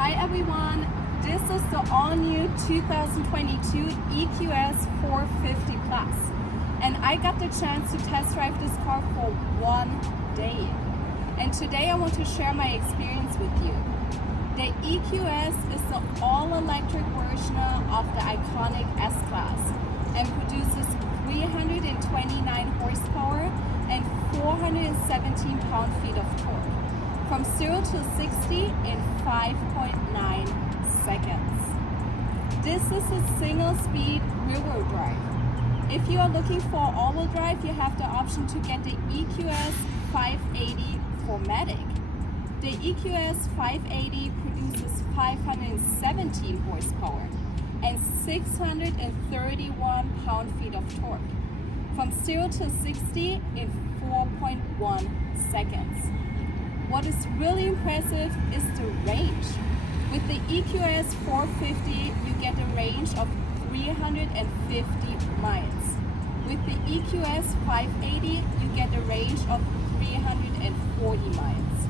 Hi everyone, this is the all-new 2022 EQS 450 Plus, and I got the chance to test drive this car for one day. And today I want to share my experience with you. The EQS is the all-electric version of the iconic S-Class and produces 329 horsepower and 417 pound-feet of torque from 0 to 60 in 5.9 seconds. This is a single-speed rear-wheel drive. If you are looking for all-wheel drive, you have the option to get the EQS 580 4MATIC. The EQS 580 produces 517 horsepower and 631 pound-feet of torque from 0 to 60 in 4.1 seconds. What is really impressive is the range. With the EQS 450, you get a range of 350 miles. With the EQS 580, you get a range of 340 miles.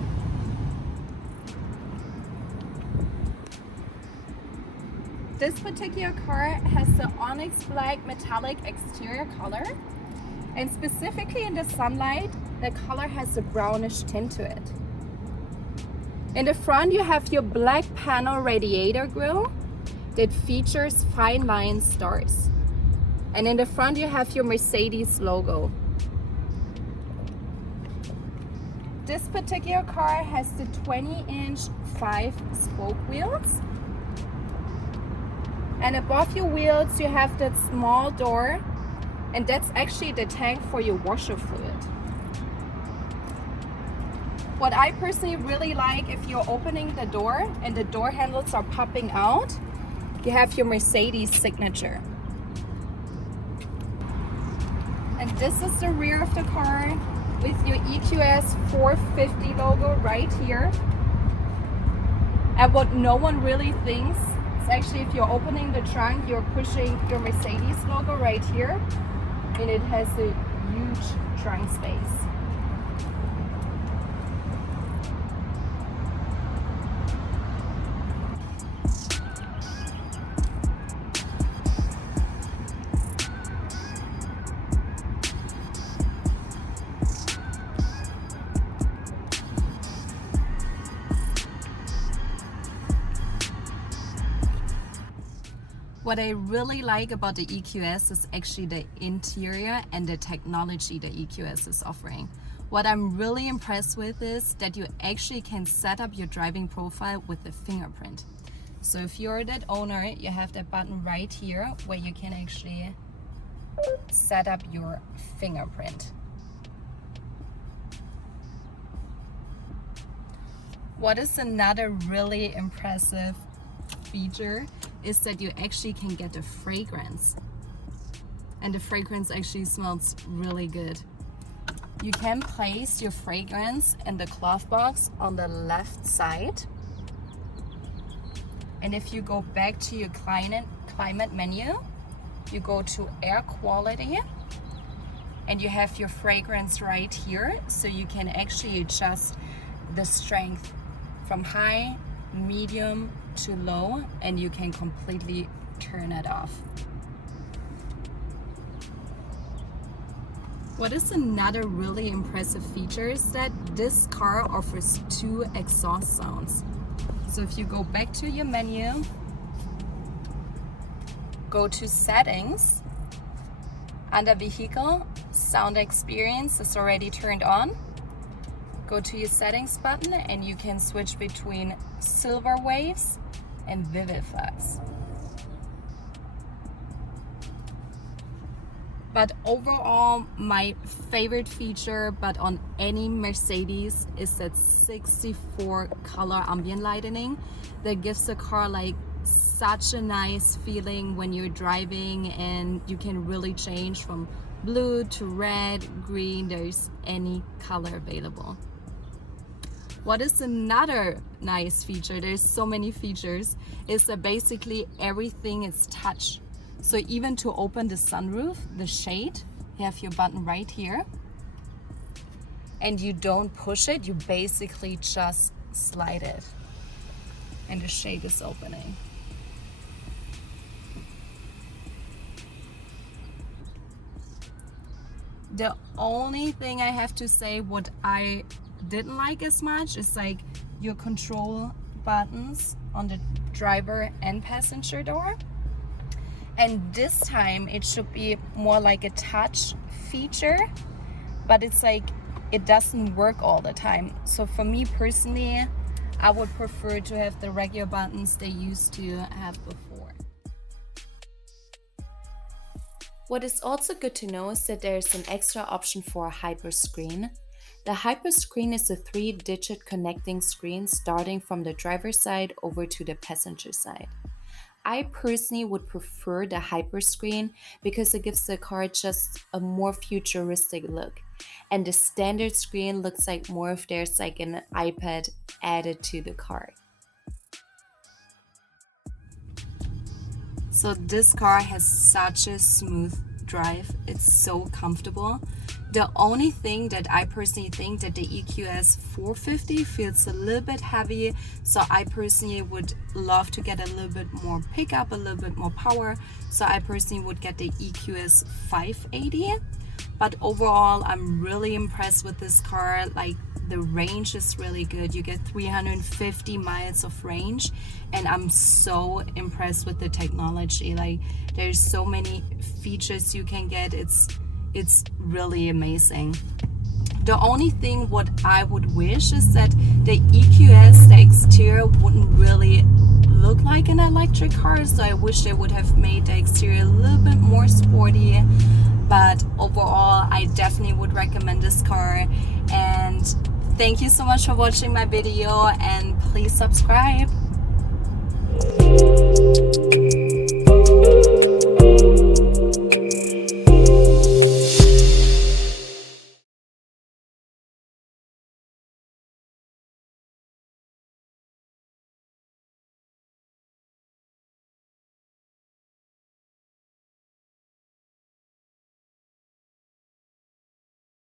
This particular car has the onyx black metallic exterior color, and specifically in the sunlight, the color has a brownish tint to it. In the front, you have your black panel radiator grille that features fine line stars. And in the front, you have your Mercedes logo. This particular car has the 20-inch 5-spoke wheels. And above your wheels, you have that small door, and that's actually the tank for your washer fluid. What I personally really like, if you're opening the door and the door handles are popping out, you have your Mercedes signature. And this is the rear of the car with your EQS 450 logo right here. And what no one really thinks is actually if you're opening the trunk, you're pushing your Mercedes logo right here, and it has a huge trunk space. What I really like about the EQS is actually the interior and the technology the EQS is offering. What I'm really impressed with is that you actually can set up your driving profile with a fingerprint. So if you're that owner, you have that button right here where you can actually set up your fingerprint. What is another really impressive feature is that you actually can get a fragrance, and the fragrance actually smells really good. You can place your fragrance in the glove box on the left side, and if you go back to your climate menu, you go to air quality, and you have your fragrance right here, so you can actually adjust the strength from high, medium to low, and you can completely turn it off. What is another really impressive feature is that this car offers 2 exhaust sounds. So if you go back to your menu, go to settings, under vehicle, sound experience is already turned on. Go to your settings button and you can switch between silver waves and vivid flags. But overall, my favorite feature, but on any Mercedes, is that 64 color ambient lighting that gives the car like such a nice feeling when you're driving, and you can really change from blue to red, green, there's any color available. What is another nice feature, there's so many features, is that basically everything is touch. So even to open the sunroof, the shade, you have your button right here. And you don't push it, you basically just slide it. and the shade is opening. The only thing I have to say what I didn't like as much is like your control buttons on the driver and passenger door. And this time it should be more like a touch feature, but it's like it doesn't work all the time. So for me personally, I would prefer to have the regular buttons they used to have before. What is also good to know is that there is an extra option for a hyper screen. The hyper screen is a 3-digit connecting screen starting from the driver's side over to the passenger side. I personally would prefer the hyper screen because it gives the car just a more futuristic look. And the standard screen looks like more if there's like an iPad added to the car. So this car has such a smooth drive. It's so comfortable. The only thing that I personally think that the EQS 450 feels a little bit heavy, so I personally would love to get a little bit more pickup, a little bit more power, so I personally would get the EQS 580. But overall, I'm really impressed with this car. Like, the range is really good. You get 350 miles of range, and I'm so impressed with the technology. Like, there's so many features you can get. It's really amazing. The only thing what I would wish is that the EQS, the exterior, wouldn't really look like an electric car, so I wish they would have made the exterior a little bit more sporty. But overall, I definitely would recommend this car. And thank you so much for watching my video, and please subscribe.